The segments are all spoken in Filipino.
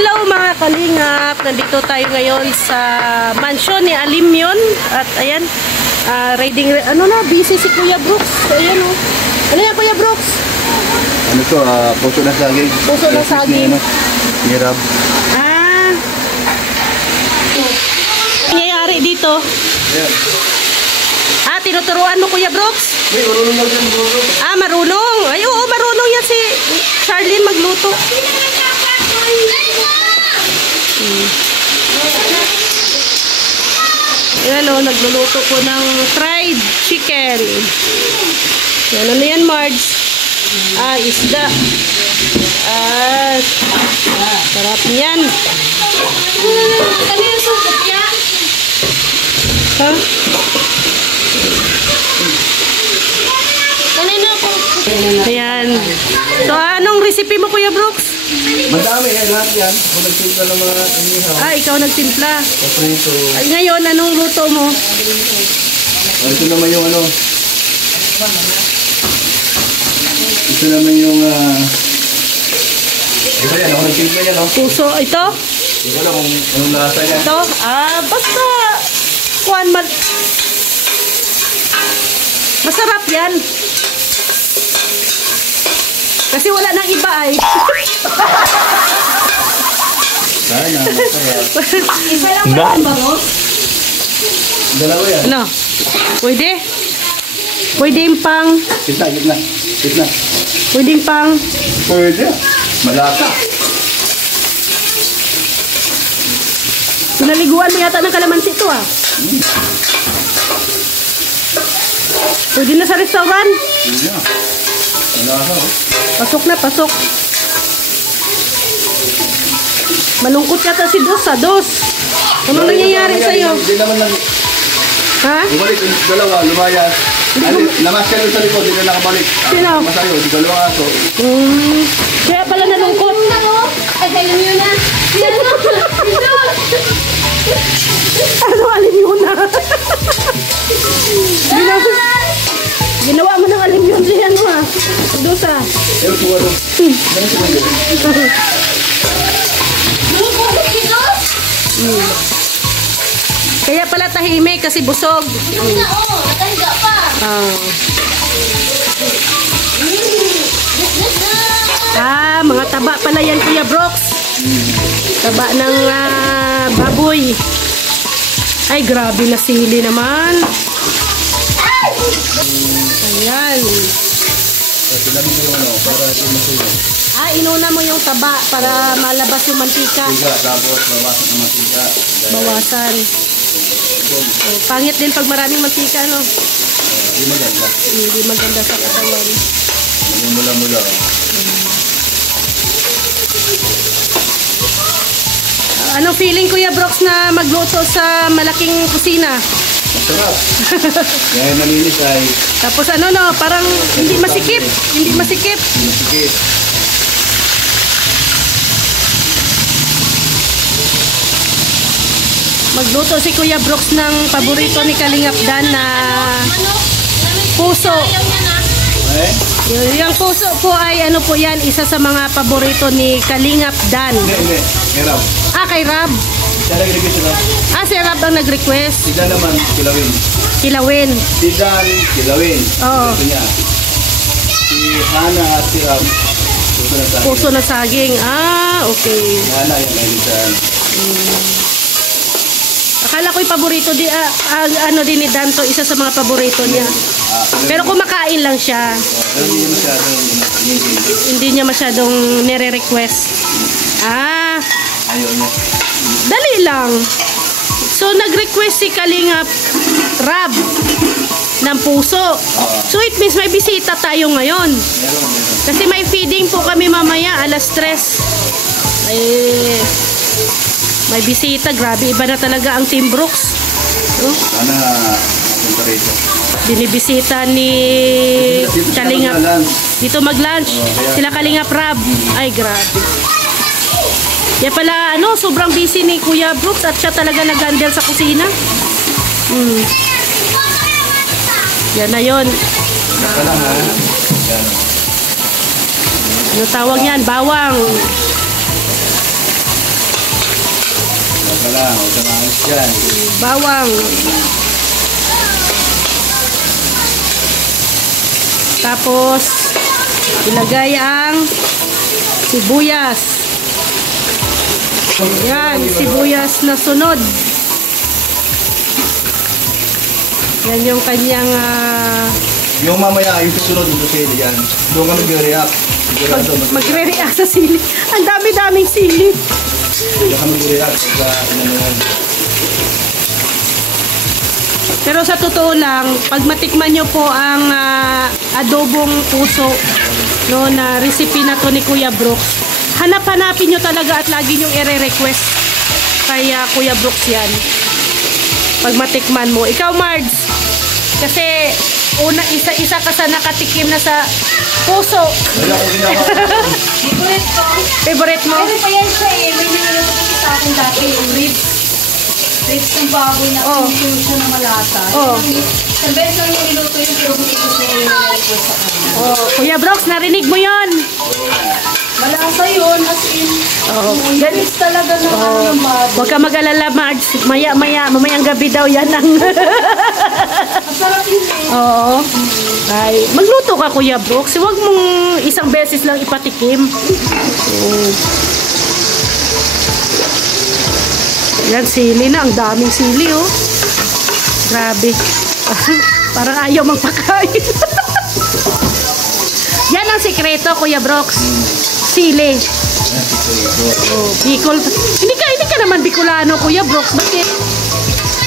Hello mga kalingap, nandito tayo ngayon sa mansyon ni Alimyon at ayan, busy si Kuya Brooks. Ayan o. Ano yan Kuya Brooks? Ano to, puso na saging. Puso na saging. Ni Rab. Nangyayari dito. Ayan. Tinuturuan mo Kuya Brooks? May marunong lang yan, bro. Marunong. Ay oo, marunong yan si Charlene magluto. Ayan o, nagluluto po ng fried chicken. Yan, ano yan Marge? Isda. Sarap niyan. Ha? Ayan. So, anong recipe mo Kuya Brooks? Madami yan, lahat yan. Kung nagtimpla ng mga inihaw. Ikaw nagtimpla. Paprito. Ay, ngayon, anong luto mo? Ito naman yung ano. Ito naman yung ito yan, ako nagtimpla yan, no? Puso, ito? Hindi ko lang kung anong lasa yan. Ito? Basta masarap yan. Kasi wala nang iba ay. Sana, masarap. Isa lang ba ang bangus? Dalawa yan. Ano? Pwede? Pwede yung pang... Gitna. Pwede yung pang... Pwede. Malasa. Pinaliguan mo yata ng kalamansi ito Pwede na sa restaurant. Pwede na. Malasa Pasok na, pasok. Malungkot yata si Dos. Ano nangyayari sa'yo? Hindi naman lang. Ha? Bumalik yung dalawa, lumayas. Namaskal yung sa likod, hindi na nakabalik. Sino? Masayo, di dalawa aso. Kaya pala nalungkot. Alim yun na. Ano alim yun na? Ginawa mo ng alim yun siya Dosa. Ewan po ano. Kaya pala tahimik kasi busog. Natanda pa. Mga taba pala yan Kuya Brooks. Taba ng baboy. Ay, grabe na sili naman. Ayan. Sinabi ko yung ano, para hindi masunog. Inuna mo yung taba para malabas yung mantika. Tiga, tapos bawasan ng mantika. Bawasan. Pangit din pag maraming mantika, no? Hindi maganda. Hindi maganda sa katawan. Mula-mula. Anong feeling Kuya Brooks na magluto sa malaking kusina? Masarap. Kaya nalinis ay Tapos parang hindi masikip. masikip. Magluto si Kuya Brooks ng paborito ni Kalingap Dan na puso. Yung puso po ay yan, isa sa mga paborito ni Kalingap Dan. Hindi. Hirap. Kay Rab. Siya nag-request sila. Si Rab ang nag-request. Sida naman, kilawin. Kilawin. Sidan, kilawin. Oo. Ito niya. Si Hana at si Rab. Puso na saging. Okay. Hana yung nalisan. Akala ko yung paborito din ni Dan to, isa sa mga paborito niya. Pero kumakain lang siya. Hindi niya masyadong nire-request. Ayaw niya. Dali lang. So nag-request si Kalingap Rab ng puso. So it means may bisita tayo ngayon. Meron. Kasi may feeding po kami mamaya, 3:00. May bisita, grabe, iba na talaga ang Team Brooks. Sana punta rito. Binibisita ni Kalingap. Dito mag-lunch. Sila Kalingap Rab. Ay, grabe. Yan pala, sobrang busy ni Kuya Brooks at siya talaga nag-handle sa kusina. Yan na yun. Ano tawag yan? Bawang. lang. Huwag kang alis dyan. Bawang. Tapos, ilagay ang sibuyas. Yan, sibuyas na sunod. Yan yung kanyang Yung mamaya, yung susunod mo sa sili yan. Doon ka nag-react. Sigurado, magre-react sa sili. Ang dami-daming sili. Doon ka nag-react sa ano yan. Pero sa totoo lang, pag matikman nyo po ang adobong puso, no, na recipe na to ni Kuya Brooks, hanap-hanapin nyo talaga at lagi nyong i-request kay Kuya Brooks yan. Pag matikman mo. Ikaw, Mards, kasi isa-isa ka sa nakatikim na sa puso. Wala ko ginawa. Favorite ko. Favorite mo? Pero pa yan siya eh. May niluluto ko sa akin dati yung ribs. Ribs ng baboy na siya na malata. Isang beses lang yung niluto yung pero hindi ko siya i-request sa kanya. Kuya Brooks, narinig mo yon? Malasa yun, as in. Yung ribs talaga ng ng baboy. Huwag ka mag-alala, Mards. Mamayang gabi daw yan ang... Ang sarap yun eh. Oo. Ay, magluto ka, Kuya Brooks. Huwag mong isang beses lang ipatikim. Yan, sili na. Ang daming sili, oh. Grabe. Parang ayaw magpakain. Yan ang sikreto, Kuya Brooks. Sili. Bicol. Hindi ka naman Bicolano, Kuya Brooks. Bakit?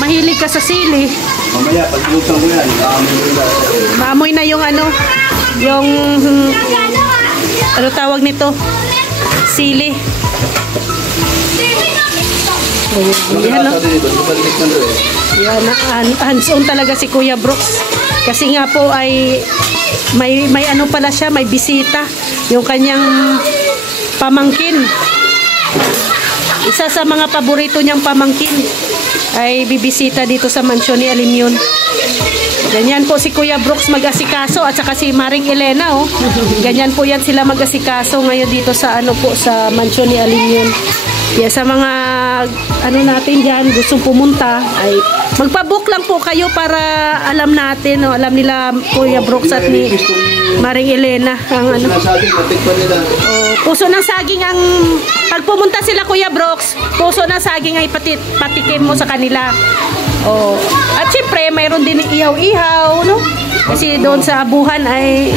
Mahilig ka sa sili. Mamaya, pag binuksan ko yan, Maamoy na yung yung ano tawag nito? Sili. Yan, no? Yan, hands-on talaga si Kuya Brooks. Kasi nga po ay may ano pala siya, may bisita. Yung kanyang pamangkin. Isa sa mga paborito niyang pamangkin ay bibisita dito sa mansyon ni Alimyon. Ganyan po si Kuya Brooks mag-asikaso at saka si Maring Elena, oh. Ganyan po yan sila mag-asikaso ngayon dito sa sa mansyon ni Alimyon. Kaya sa mga natin diyan gustong pumunta ay magpa-book lang po kayo para alam natin, oh, alam nila Kuya Brooks at ni Maring Elena ang puso ng saging ang pag pumunta sila Kuya Brooks, puso ng saging ay patikim mo sa kanila. Oh, at syempre mayroon din ihaw-ihaw, no? Kasi doon sa abuhan ay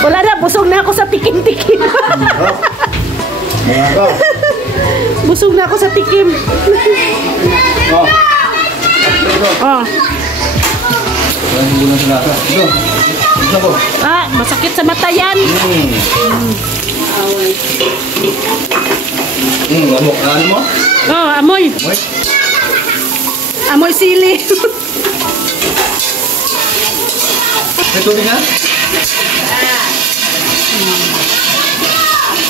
wala na, busog na ako sa tikim-tikim. Busog na ako sa tikim. Masakit sa mata yan. Ano mo? Amoy. Amoy sili. May tubig nga?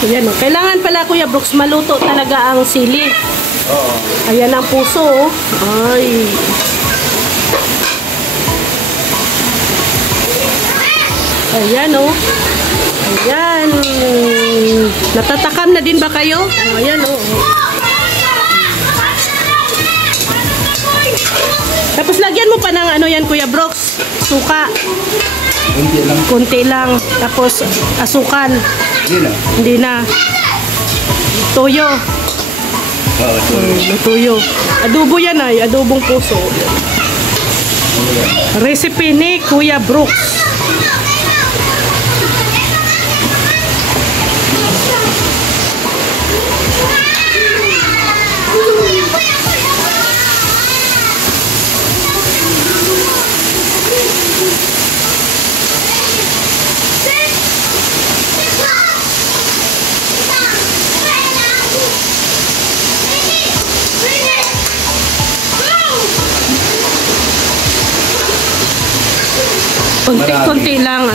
Ayan, oh. Kailangan pala Kuya Brooks maluto talaga ang sili. Oo. Ayan ang puso, oh. Ay. Ayan, oh. Ayan. Natatakam na din ba kayo? Ayan, oh. Tapos lagyan mo pa ng yan Kuya Brooks, suka. Kunti lang. Tapos asukal. Hindi na. Toyo. Toyo. Adobo yan ay, adobong puso. Recipe ni Kuya Brooks. Konti lang.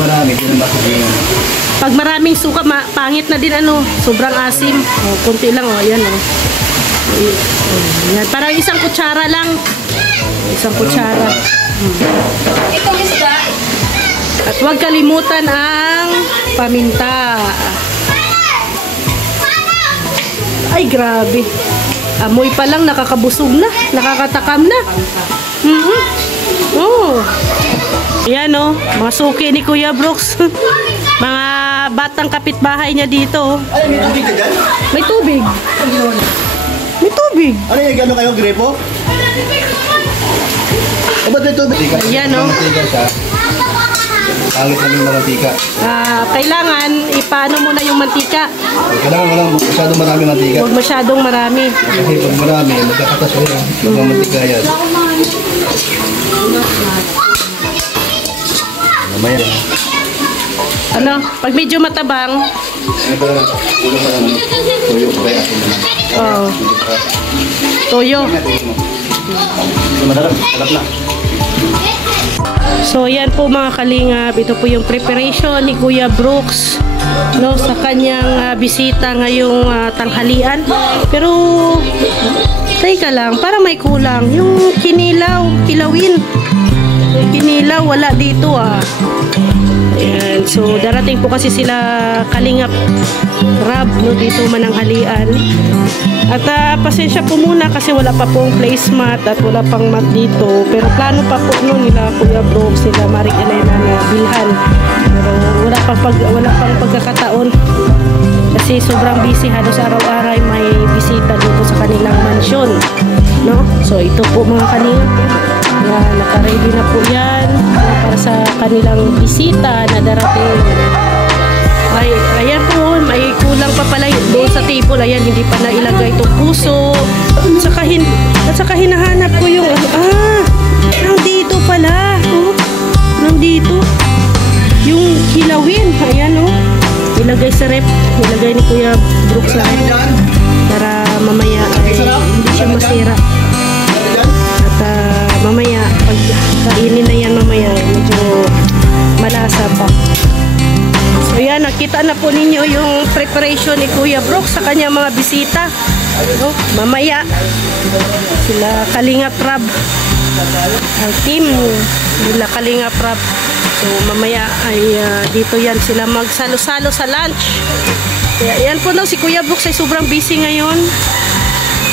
Marami. Pag maraming suka, pangit na din sobrang asim. Konti lang, ayan. Ayan. Parang isang kutsara lang. Isang kutsara. Itong isda. At huwag kalimutan ang paminta. Ay, grabe. Amoy pa lang, nakakabusog na. Nakakatakam na. Oh. Ayan oh, mga suki ni Kuya Brooks. Mga batang kapitbahay niya dito. Ay, may tubig ka dyan? May tubig. May tubig. Ano yung gano'n kayo, grepo? O ba't may tubig? Ayan, oh. Mantika siya. Pangit na yung mantika. Kailangan ipaano muna yung mantika. Kailangan walang masyadong marami mantika. Huwag masyadong marami. Kasi pag marami, magkakatas ko yan. Pag mamantika yan. Mamaya na. Ano, pag medyo matabang, Ano ba lang? Ulo pa lang. Tuyo ko kaya asin na. oh, toyo. Madalap. Madalap na. So yan po mga kalingap, ito po yung preparation ni Kuya Brooks no, sa kanyang bisita ngayong tanghalian. Pero teka lang, para may kulang yung kilawin. Kinilaw, wala dito Ayan, so darating po kasi sila Kalingap Rab no, dito mananghalian. At pasensya po muna kasi wala pa pong placemat at wala pang mat dito. Pero plano pa po no, nila Kuya Brooks, nila Marik Elena na bilhan. Pero wala pang pagkakataon. Kasi sobrang busy, halos araw-araw may bisita dito sa kanilang mansyon. No? So ito po mga Kalingap. Yan, naka-ready na po yan para sa kanilang bisita na darating. Ay, ayan po, may kulang pa pala doon sa table. Ayan, hindi pa nailagay itong puso. At saka hinahanap ko yung, nandito pala. Oh, nandito. Yung kilawin. Ayan, oh. Ilagay sa rep. Ilagay ni Kuya Brooks sa rep. Para mamaya ay hindi siya masira. At mamaya, pag kainin na yan mamaya, medyo malasa pa. So yan, nakita na po ninyo yung preparation ni Kuya Brooks sa kanyang mga bisita. Mamaya, sila Kalingap Rab, ang team nila Kalingap Rab. So mamaya ay dito yan sila magsalo-salo sa lunch. Kaya yan po no, si Kuya Brooks ay sobrang busy ngayon.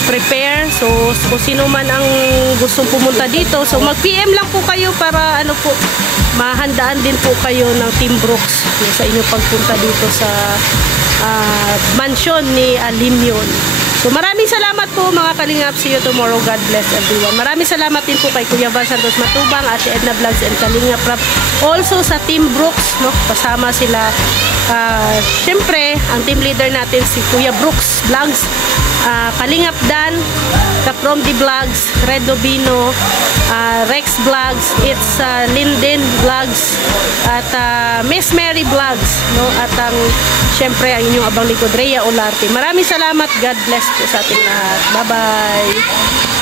Prepare. So kung sino man ang gustong pumunta dito, so mag-PM lang po kayo para ano po, mahandaan din po kayo ng Team Brooks sa inyong pagpunta dito sa mansion ni Alimyon. So maraming salamat po mga Kalingap. See you tomorrow. God bless everyone. Maraming salamat din po kay Kuya Val Santos Matubang, Ate Edna Vlogs and Kalingap Rab. Also sa Team Brooks, no? Kasama sila. Siyempre, ang team leader natin si Kuya Brooks Vlogs, Kalingap Dan, From the Vlogs, Red Dobino, Rex Vlogs, It's Linden Vlogs, at Miss Mary Vlogs, no? At ang siyempre ang inyong abang likod, Rhea Olarte. Maraming salamat. God bless po sa ating lahat. Bye-bye.